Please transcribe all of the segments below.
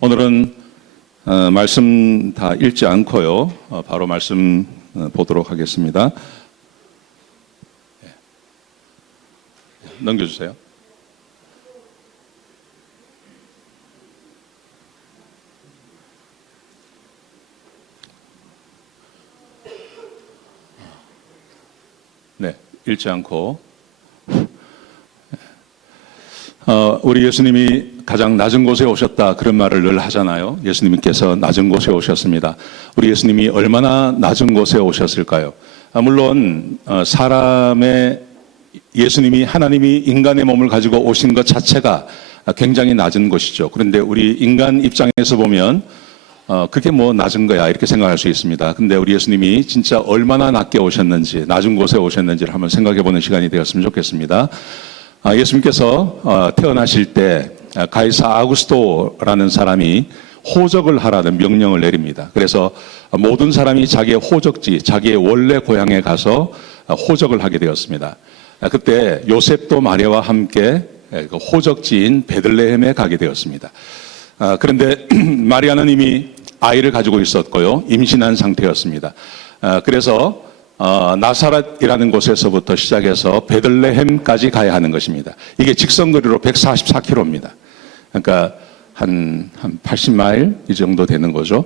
오늘은 말씀 다 읽지 않고요. 바로 말씀 보도록 하겠습니다. 넘겨주세요. 네, 읽지 않고. 우리 예수님이 가장 낮은 곳에 오셨다 그런 말을 늘 하잖아요. 예수님께서 낮은 곳에 오셨습니다. 우리 예수님이 얼마나 낮은 곳에 오셨을까요? 물론 예수님이 하나님이 인간의 몸을 가지고 오신 것 자체가 굉장히 낮은 곳이죠. 그런데 우리 인간 입장에서 보면 그게 뭐 낮은 거야 이렇게 생각할 수 있습니다. 근데 우리 예수님이 진짜 얼마나 낮게 오셨는지, 낮은 곳에 오셨는지를 한번 생각해 보는 시간이 되었으면 좋겠습니다. 예수님께서 태어나실 때 가이사 아구스토라는 사람이 호적을 하라는 명령을 내립니다. 그래서 모든 사람이 자기의 호적지, 자기의 원래 고향에 가서 호적을 하게 되었습니다. 그때 요셉도 마리아와 함께 호적지인 베들레헴에 가게 되었습니다. 그런데 마리아는 이미 아이를 가지고 있었고요. 임신한 상태였습니다. 그래서 나사렛이라는 곳에서부터 시작해서 베들레헴까지 가야 하는 것입니다. 이게 직선거리로 144km입니다. 그러니까 한 80마일 이 정도 되는 거죠.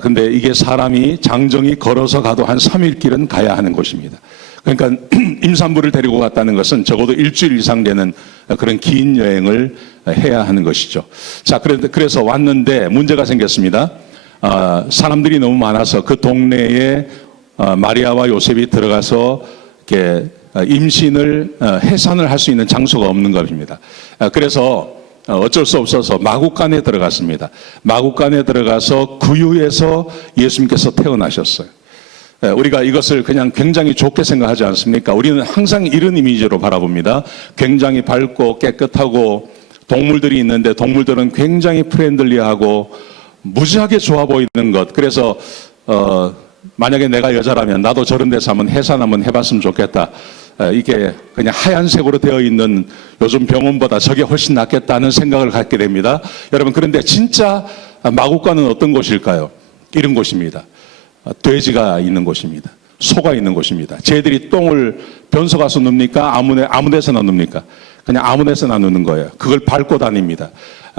근데 이게 사람이 장정이 걸어서 가도 한 3일 길은 가야 하는 곳입니다. 그러니까 임산부를 데리고 갔다는 것은 적어도 일주일 이상 되는 그런 긴 여행을 해야 하는 것이죠. 자, 그래서 왔는데 문제가 생겼습니다. 사람들이 너무 많아서 그 동네에 마리아와 요셉이 들어가서 이렇게 임신을 해산을 할 수 있는 장소가 없는 것입니다. 그래서 어쩔 수 없어서 마구간에 들어갔습니다. 마구간에 들어가서 구유에서 예수님께서 태어나셨어요. 우리가 이것을 그냥 굉장히 좋게 생각하지 않습니까? 우리는 항상 이런 이미지로 바라봅니다. 굉장히 밝고 깨끗하고 동물들이 있는데 동물들은 굉장히 프렌들리하고 무지하게 좋아 보이는 것. 그래서 만약에 내가 여자라면 나도 저런 데서 한번 해산 한번 해봤으면 좋겠다. 이게 그냥 하얀색으로 되어 있는 요즘 병원보다 저게 훨씬 낫겠다는 생각을 갖게 됩니다. 여러분, 그런데 진짜 마구간은 어떤 곳일까요? 이런 곳입니다. 돼지가 있는 곳입니다. 소가 있는 곳입니다. 쟤들이 똥을 변소 가서 눕니까? 아무 데서나 눕니까? 그냥 아무 데서나 눕는 거예요. 그걸 밟고 다닙니다.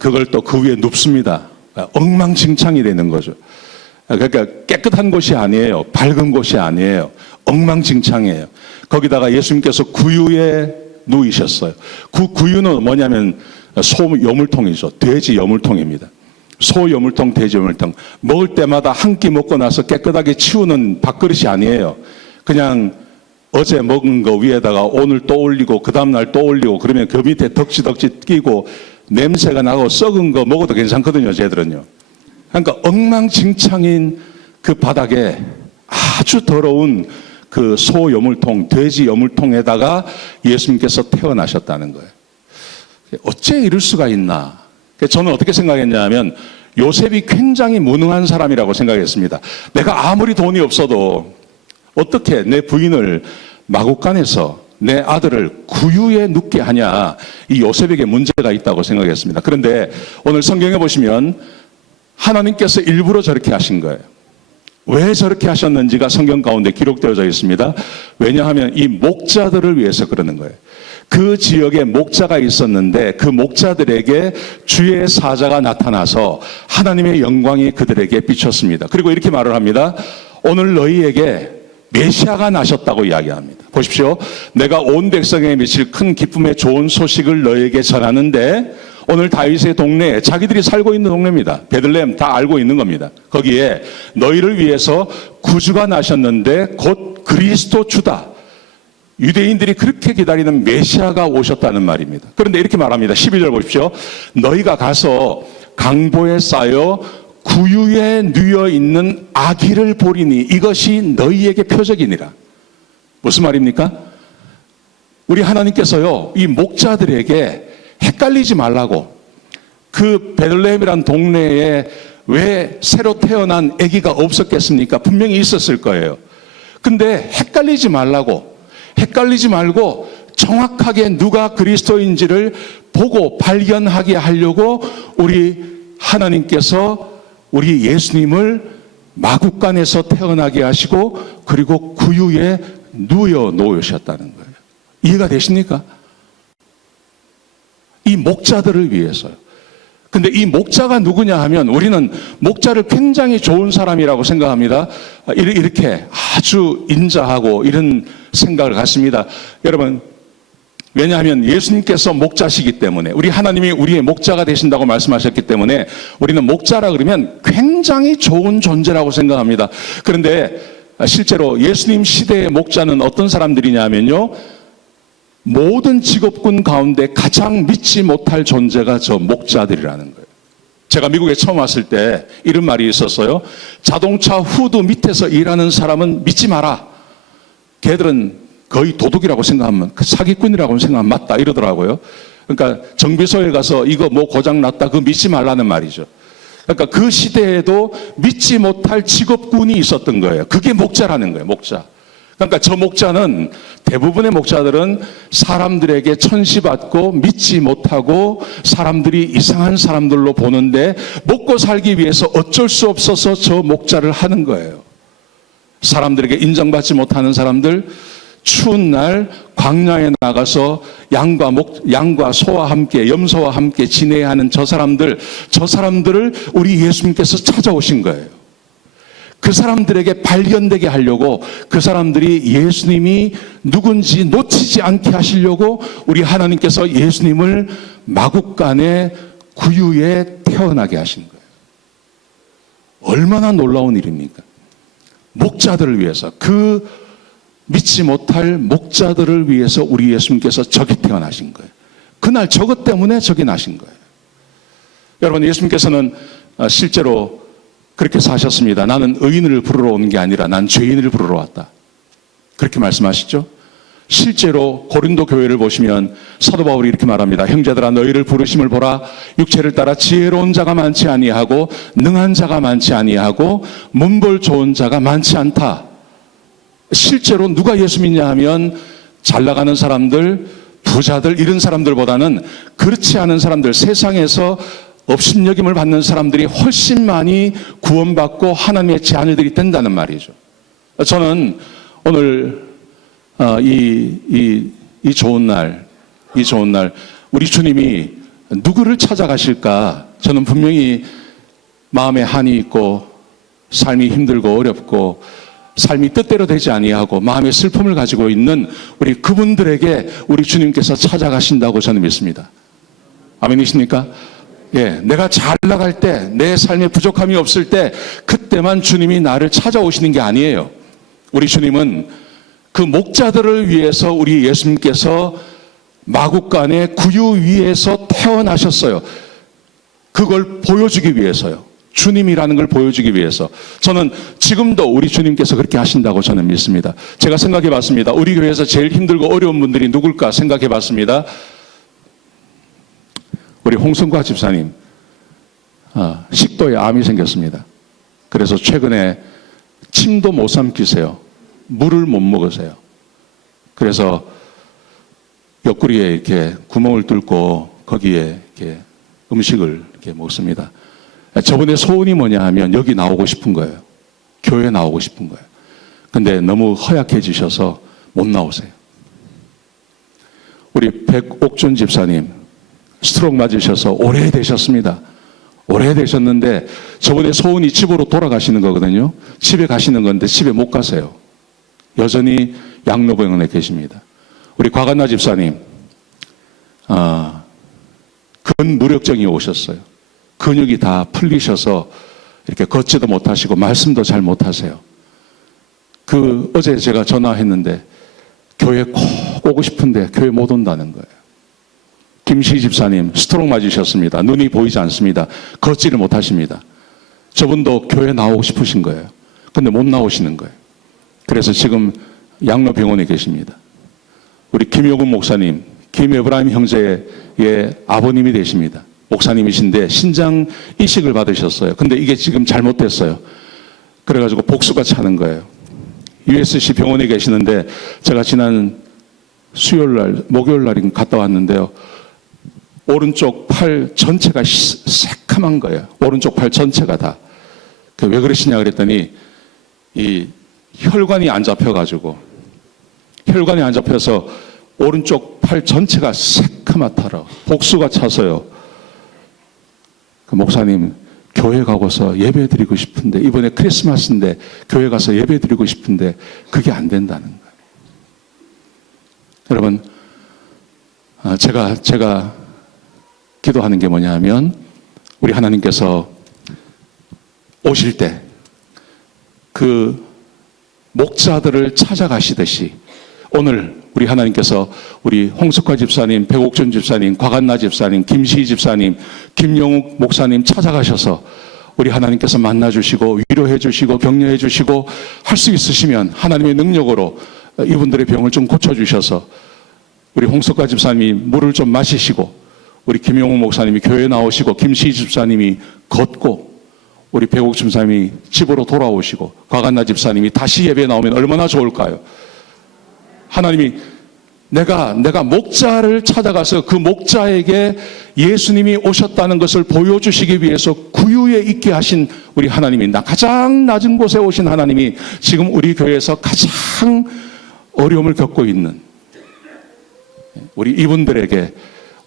그걸 또 그 위에 눕습니다. 엉망진창이 되는 거죠. 그러니까 깨끗한 곳이 아니에요. 밝은 곳이 아니에요. 엉망진창이에요. 거기다가 예수님께서 구유에 누이셨어요. 그 구유는 뭐냐면 소 여물통이죠. 돼지 여물통입니다. 소 여물통, 돼지 여물통. 먹을 때마다 한 끼 먹고 나서 깨끗하게 치우는 밥그릇이 아니에요. 그냥 어제 먹은 거 위에다가 오늘 또 올리고 그 다음날 또 올리고 그러면 그 밑에 덕지덕지 끼고 냄새가 나고 썩은 거 먹어도 괜찮거든요. 쟤들은요. 그러니까 엉망진창인 그 바닥에 아주 더러운 그 소 여물통, 돼지 여물통에다가 예수님께서 태어나셨다는 거예요. 어째 이럴 수가 있나? 저는 어떻게 생각했냐면 요셉이 굉장히 무능한 사람이라고 생각했습니다. 내가 아무리 돈이 없어도 어떻게 내 부인을 마구간에서 내 아들을 구유에 눕게 하냐, 이 요셉에게 문제가 있다고 생각했습니다. 그런데 오늘 성경에 보시면 하나님께서 일부러 저렇게 하신 거예요. 왜 저렇게 하셨는지가 성경 가운데 기록되어져 있습니다. 왜냐하면 이 목자들을 위해서 그러는 거예요. 그 지역에 목자가 있었는데 그 목자들에게 주의 사자가 나타나서 하나님의 영광이 그들에게 비쳤습니다. 그리고 이렇게 말을 합니다. 오늘 너희에게 메시아가 나셨다고 이야기합니다. 보십시오. 내가 온 백성에 미칠 큰 기쁨의 좋은 소식을 너희에게 전하는데 오늘 다윗의 동네에 자기들이 살고 있는 동네입니다. 베들레헴 다 알고 있는 겁니다. 거기에 너희를 위해서 구주가 나셨는데 곧 그리스도 주다. 유대인들이 그렇게 기다리는 메시아가 오셨다는 말입니다. 그런데 이렇게 말합니다. 12절 보십시오. 너희가 가서 강보에 쌓여 구유에 누여 있는 아기를 보리니 이것이 너희에게 표적이니라. 무슨 말입니까? 우리 하나님께서요, 이 목자들에게 헷갈리지 말라고, 그 베들레헴이란 동네에 왜 새로 태어난 아기가 없었겠습니까? 분명히 있었을 거예요. 근데 헷갈리지 말고 정확하게 누가 그리스도인지를 보고 발견하게 하려고 우리 하나님께서 우리 예수님을 마국간에서 태어나게 하시고 그리고 구유에 누워 놓으셨다는 거예요. 이해가 되십니까? 이 목자들을 위해서요. 근데 이 목자가 누구냐 하면 우리는 목자를 굉장히 좋은 사람이라고 생각합니다. 이렇게 아주 인자하고 이런 생각을 갖습니다. 여러분, 왜냐하면 예수님께서 목자시기 때문에, 우리 하나님이 우리의 목자가 되신다고 말씀하셨기 때문에 우리는 목자라 그러면 굉장히 좋은 존재라고 생각합니다. 그런데 실제로 예수님 시대의 목자는 어떤 사람들이냐면요, 모든 직업군 가운데 가장 믿지 못할 존재가 저 목자들이라는 거예요. 제가 미국에 처음 왔을 때 이런 말이 있었어요. 자동차 후드 밑에서 일하는 사람은 믿지 마라. 걔들은 거의 도둑이라고 생각하면, 사기꾼이라고 생각하면 맞다 이러더라고요. 그러니까 정비소에 가서 이거 뭐 고장 났다 그거 믿지 말라는 말이죠. 그러니까 그 시대에도 믿지 못할 직업군이 있었던 거예요. 그게 목자라는 거예요. 목자. 그러니까 저 목자는, 대부분의 목자들은 사람들에게 천시받고 믿지 못하고 사람들이 이상한 사람들로 보는데 먹고 살기 위해서 어쩔 수 없어서 저 목자를 하는 거예요. 사람들에게 인정받지 못하는 사람들, 추운 날 광야에 나가서 양과 소와 함께, 염소와 함께 지내야 하는 저 사람들을 우리 예수님께서 찾아오신 거예요. 그 사람들에게 발견되게 하려고, 그 사람들이 예수님이 누군지 놓치지 않게 하시려고 우리 하나님께서 예수님을 마국간의 구유에 태어나게 하신 거예요. 얼마나 놀라운 일입니까? 목자들을 위해서, 그 믿지 못할 목자들을 위해서 우리 예수님께서 저기 태어나신 거예요. 그날 저것 때문에 저기 나신 거예요. 여러분, 예수님께서는 실제로 그렇게 사셨습니다. 나는 의인을 부르러 온 게 아니라 난 죄인을 부르러 왔다. 그렇게 말씀하시죠. 실제로 고린도 교회를 보시면 사도 바울이 이렇게 말합니다. 형제들아, 너희를 부르심을 보라. 육체를 따라 지혜로운 자가 많지 아니하고 능한 자가 많지 아니하고 문벌 좋은 자가 많지 않다. 실제로 누가 예수 믿냐 하면 잘 나가는 사람들, 부자들, 이런 사람들보다는 그렇지 않은 사람들, 세상에서 업신여김을 받는 사람들이 훨씬 많이 구원받고 하나님의 자녀들이 된다는 말이죠. 저는 오늘 이 좋은 날 우리 주님이 누구를 찾아가실까? 저는 분명히 마음에 한이 있고 삶이 힘들고 어렵고 삶이 뜻대로 되지 아니하고 마음의 슬픔을 가지고 있는 우리 그분들에게 우리 주님께서 찾아가신다고 저는 믿습니다. 아멘이십니까? 예, 내가 잘 나갈 때, 내 삶에 부족함이 없을 때, 그때만 주님이 나를 찾아오시는 게 아니에요. 우리 주님은 그 목자들을 위해서 우리 예수님께서 마국간의 구유 위에서 태어나셨어요. 그걸 보여주기 위해서요. 주님이라는 걸 보여주기 위해서. 저는 지금도 우리 주님께서 그렇게 하신다고 저는 믿습니다. 제가 생각해 봤습니다. 우리 교회에서 제일 힘들고 어려운 분들이 누굴까 생각해 봤습니다. 우리 홍성과 집사님, 식도에 암이 생겼습니다. 그래서 최근에 침도 못 삼키세요. 물을 못 먹으세요. 그래서 옆구리에 이렇게 구멍을 뚫고 거기에 이렇게 음식을 이렇게 먹습니다. 저번에 소원이 뭐냐 하면 여기 나오고 싶은 거예요. 교회 나오고 싶은 거예요. 근데 너무 허약해지셔서 못 나오세요. 우리 백옥준 집사님, 스트로크 맞으셔서 오래되셨습니다. 오래되셨는데 저번에 소원이 집으로 돌아가시는 거거든요. 집에 가시는 건데 집에 못 가세요. 여전히 양로병원에 계십니다. 우리 곽한나 집사님, 근무력증이 오셨어요. 근육이 다 풀리셔서 이렇게 걷지도 못하시고 말씀도 잘 못하세요. 어제 제가 전화했는데 교회 꼭 오고 싶은데 교회 못 온다는 거예요. 김시 집사님, 스트로크 맞으셨습니다. 눈이 보이지 않습니다. 걷지를 못하십니다. 저분도 교회 나오고 싶으신 거예요. 근데 못 나오시는 거예요. 그래서 지금 양로병원에 계십니다. 우리 김효근 목사님, 김에브라임 형제의 아버님이 되십니다. 목사님이신데 신장 이식을 받으셨어요. 근데 이게 지금 잘못됐어요. 그래가지고 복수가 차는 거예요. USC 병원에 계시는데 제가 지난 목요일 날 갔다 왔는데요. 오른쪽 팔 전체가 새카만 거예요. 오른쪽 팔 전체가 다. 왜 그러시냐 그랬더니 이 혈관이 안 잡혀가지고, 혈관이 안 잡혀서 오른쪽 팔 전체가 새카맣더라. 복수가 차서요. 그 목사님, 교회 가고서 예배 드리고 싶은데, 이번에 크리스마스인데 교회 가서 예배 드리고 싶은데 그게 안 된다는 거예요. 여러분, 제가 기도하는 게 뭐냐 하면, 우리 하나님께서 오실 때 그 목자들을 찾아가시듯이 오늘 우리 하나님께서 우리 홍석화 집사님, 백옥준 집사님, 곽한나 집사님, 김시희 집사님, 김영욱 목사님 찾아가셔서 우리 하나님께서 만나주시고 위로해 주시고 격려해 주시고 할 수 있으시면 하나님의 능력으로 이분들의 병을 좀 고쳐주셔서 우리 홍석화 집사님이 물을 좀 마시시고 우리 김영욱 목사님이 교회 나오시고 김시희 집사님이 걷고 우리 백옥 집사님이 집으로 돌아오시고 곽한나 집사님이 다시 예배에 나오면 얼마나 좋을까요? 하나님이 내가 목자를 찾아가서 그 목자에게 예수님이 오셨다는 것을 보여주시기 위해서 구유에 있게 하신 우리 하나님이, 가장 낮은 곳에 오신 하나님이 지금 우리 교회에서 가장 어려움을 겪고 있는 우리 이분들에게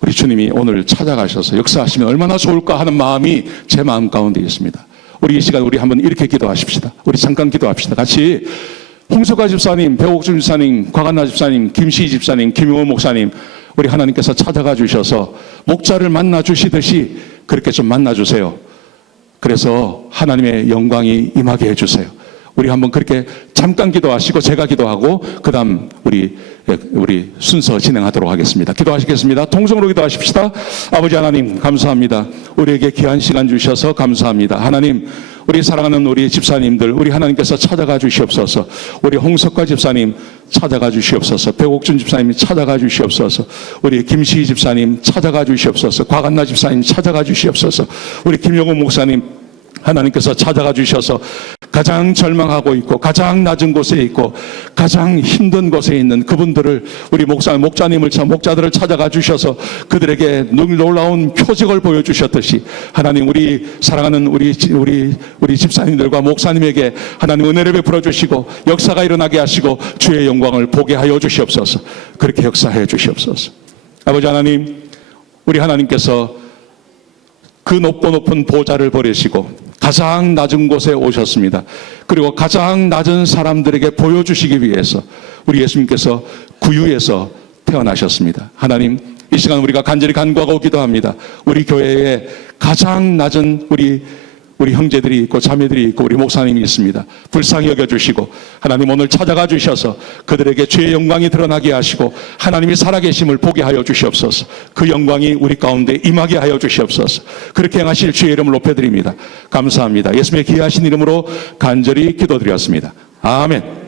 우리 주님이 오늘 찾아가셔서 역사하시면 얼마나 좋을까 하는 마음이 제 마음 가운데 있습니다. 우리 이 시간 우리 한번 이렇게 기도하십시다. 우리 잠깐 기도합시다. 같이 홍석화 집사님, 백옥준 집사님, 곽한나 집사님, 김시희 집사님, 김용호 목사님, 우리 하나님께서 찾아가 주셔서 목자를 만나 주시듯이 그렇게 좀 만나 주세요. 그래서 하나님의 영광이 임하게 해주세요. 우리 한번 그렇게 잠깐 기도하시고 제가 기도하고 그 다음 우리 순서 진행하도록 하겠습니다. 기도하시겠습니다. 통성으로 기도하십시다. 아버지 하나님 감사합니다. 우리에게 귀한 시간 주셔서 감사합니다. 하나님, 우리 사랑하는 우리 집사님들, 우리 하나님께서 찾아가 주시옵소서. 우리 홍석화 집사님 찾아가 주시옵소서. 백옥준 집사님 찾아가 주시옵소서. 우리 김시희 집사님 찾아가 주시옵소서. 곽한나 집사님 찾아가 주시옵소서. 우리 김용호 목사님 하나님께서 찾아가 주셔서 가장 절망하고 있고 가장 낮은 곳에 있고 가장 힘든 곳에 있는 그분들을 우리 목자들을 찾아가 주셔서 그들에게 놀라운 표적을 보여주셨듯이 하나님, 우리 사랑하는 우리 집사님들과 목사님에게 하나님 은혜를 베풀어 주시고 역사가 일어나게 하시고 주의 영광을 보게 하여 주시옵소서. 그렇게 역사해 주시옵소서. 아버지 하나님, 우리 하나님께서 그 높고 높은 보좌를 버리시고 가장 낮은 곳에 오셨습니다. 그리고 가장 낮은 사람들에게 보여주시기 위해서 우리 예수님께서 구유에서 태어나셨습니다. 하나님, 이 시간 우리가 간절히 간구하고 기도합니다. 우리 교회에 가장 낮은 우리 형제들이 있고 자매들이 있고 우리 목사님이 있습니다. 불쌍히 여겨주시고 하나님 오늘 찾아가 주셔서 그들에게 주의 영광이 드러나게 하시고 하나님이 살아계심을 보게 하여 주시옵소서. 그 영광이 우리 가운데 임하게 하여 주시옵소서. 그렇게 행하실 주의 이름을 높여드립니다. 감사합니다. 예수님의 귀하신 이름으로 간절히 기도드렸습니다. 아멘.